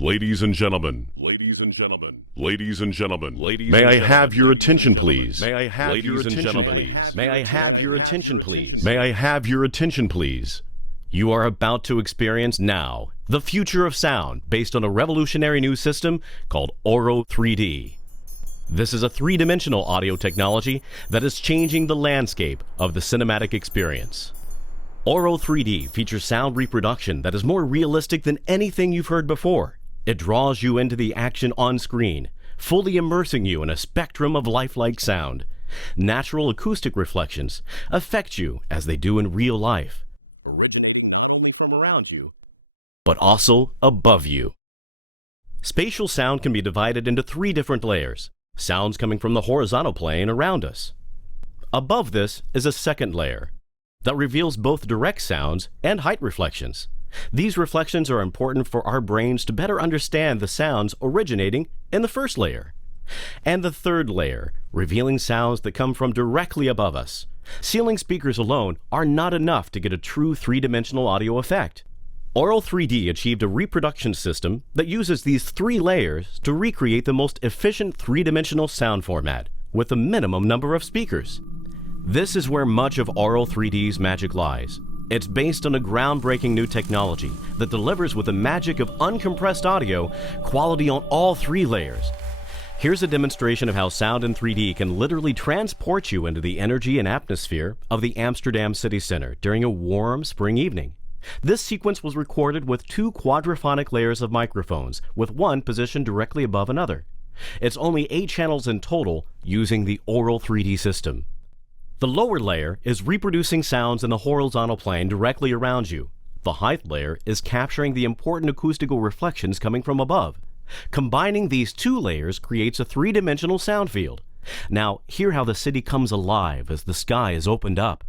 Ladies and gentlemen, ladies and gentlemen, ladies and gentlemen, ladies. May I have your attention, please? May I have your attention, please? May I have your attention, please? May I have your attention, please? You are about to experience now the future of sound based on a revolutionary new system called Auro 3D. This is a three-dimensional audio technology that is changing the landscape of the cinematic experience. Auro 3D features sound reproduction that is more realistic than anything you've heard before. It draws you into the action on screen, fully immersing you in a spectrum of lifelike sound. Natural acoustic reflections affect you as they do in real life, originating not only from around you, but also above you. Spatial sound can be divided into three different layers. Sounds coming from the horizontal plane around us. Above this is a second layer that reveals both direct sounds and height reflections. These reflections are important for our brains to better understand the sounds originating in the first layer. And the third layer, revealing sounds that come from directly above us. Ceiling speakers alone are not enough to get a true three-dimensional audio effect. Auro 3D achieved a reproduction system that uses these three layers to recreate the most efficient three-dimensional sound format with a minimum number of speakers. This is where much of Auro 3D's magic lies. It's based on a groundbreaking new technology that delivers with the magic of uncompressed audio quality on all three layers. Here's a demonstration of how sound in 3D can literally transport you into the energy and atmosphere of the Amsterdam city center during a warm spring evening. This sequence was recorded with two quadraphonic layers of microphones, with one positioned directly above another. It's only 8 channels in total using the Auro 3D system. The lower layer is reproducing sounds in the horizontal plane directly around you. The height layer is capturing the important acoustical reflections coming from above. Combining these two layers creates a three-dimensional sound field. Now, hear how the city comes alive as the sky is opened up.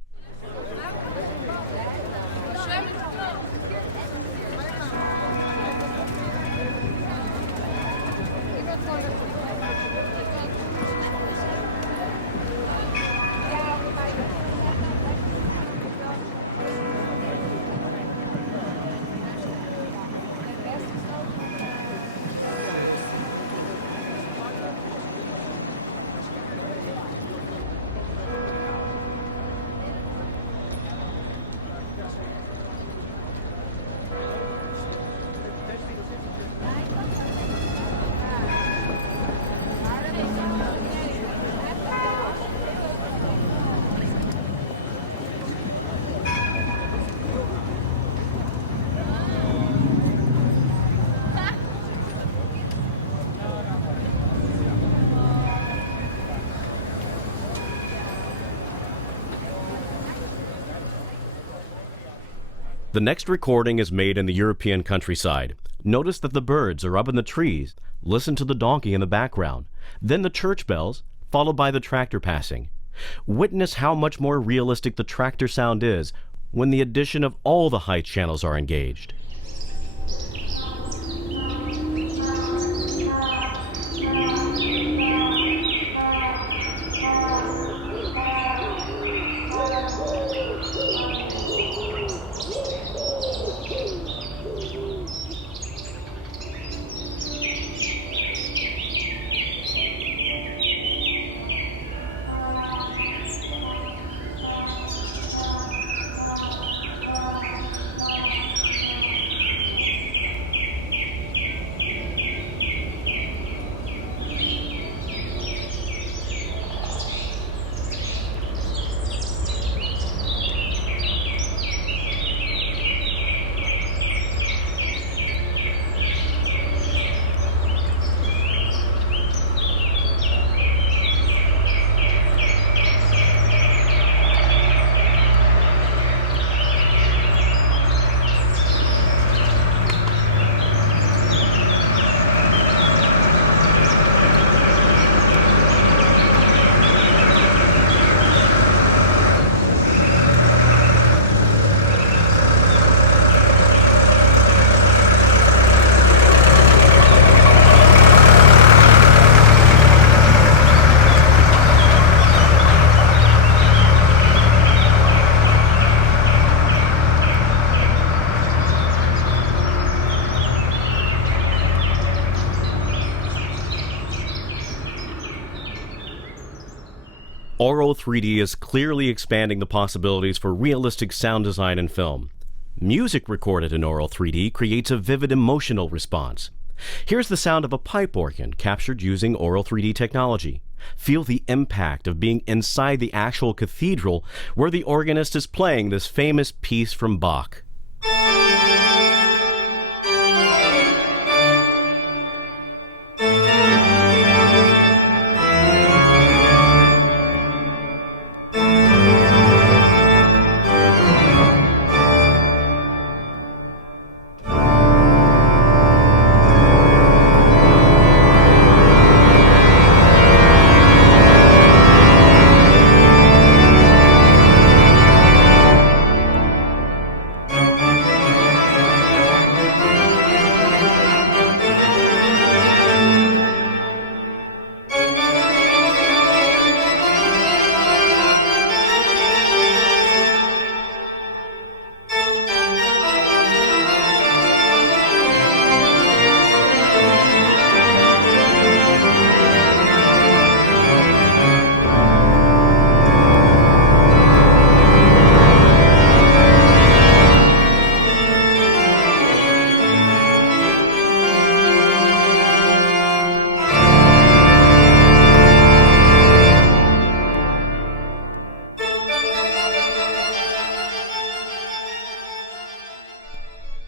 The next recording is made in the European countryside. Notice that the birds are up in the trees. Listen to the donkey in the background. Then the church bells, followed by the tractor passing. Witness how much more realistic the tractor sound is when the addition of all the height channels are engaged. Auro 3D is clearly expanding the possibilities for realistic sound design in film. Music recorded in Auro 3D creates a vivid emotional response. Here's the sound of a pipe organ captured using Auro 3D technology. Feel the impact of being inside the actual cathedral where the organist is playing this famous piece from Bach.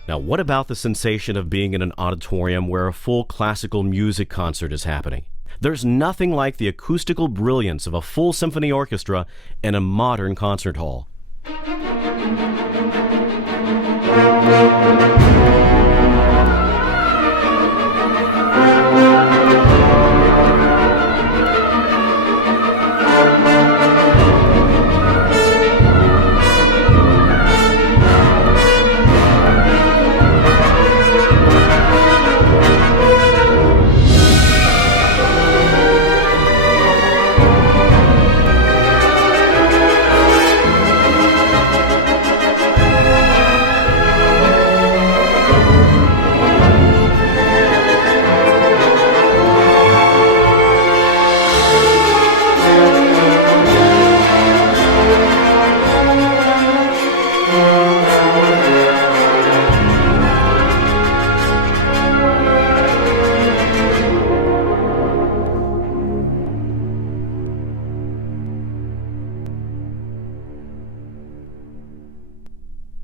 Now, what about the sensation of being in an auditorium where a full classical music concert is happening? There's nothing like the acoustical brilliance of a full symphony orchestra in a modern concert hall.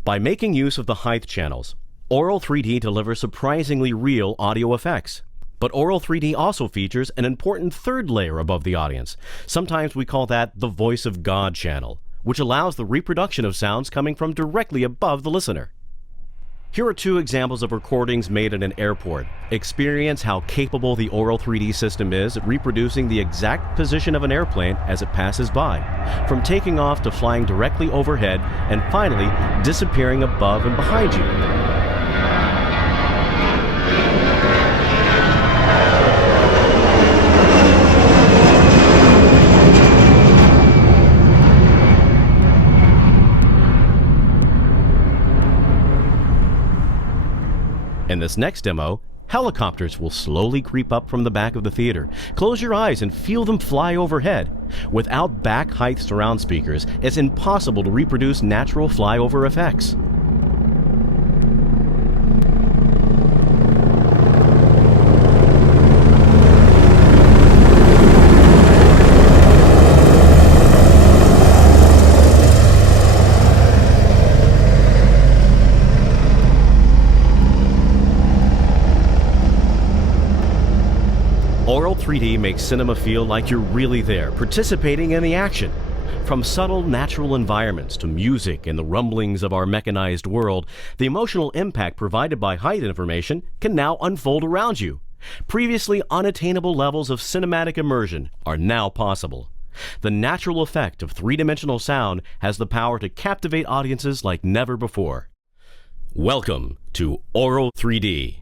By making use of the height channels, Auro 3D delivers surprisingly real audio effects. But Auro 3D also features an important third layer above the audience. Sometimes we call that the Voice of God channel, which allows the reproduction of sounds coming from directly above the listener. Here are two examples of recordings made at an airport. Experience how capable the Auro 3D system is at reproducing the exact position of an airplane as it passes by, from taking off to flying directly overhead and finally disappearing above and behind you. In this next demo, helicopters will slowly creep up from the back of the theater. Close your eyes and feel them fly overhead. Without back height surround speakers, it's impossible to reproduce natural flyover effects. Auro 3D makes cinema feel like you're really there, participating in the action. From subtle natural environments to music and the rumblings of our mechanized world, the emotional impact provided by height information can now unfold around you. Previously unattainable levels of cinematic immersion are now possible. The natural effect of three-dimensional sound has the power to captivate audiences like never before. Welcome to Auro 3D.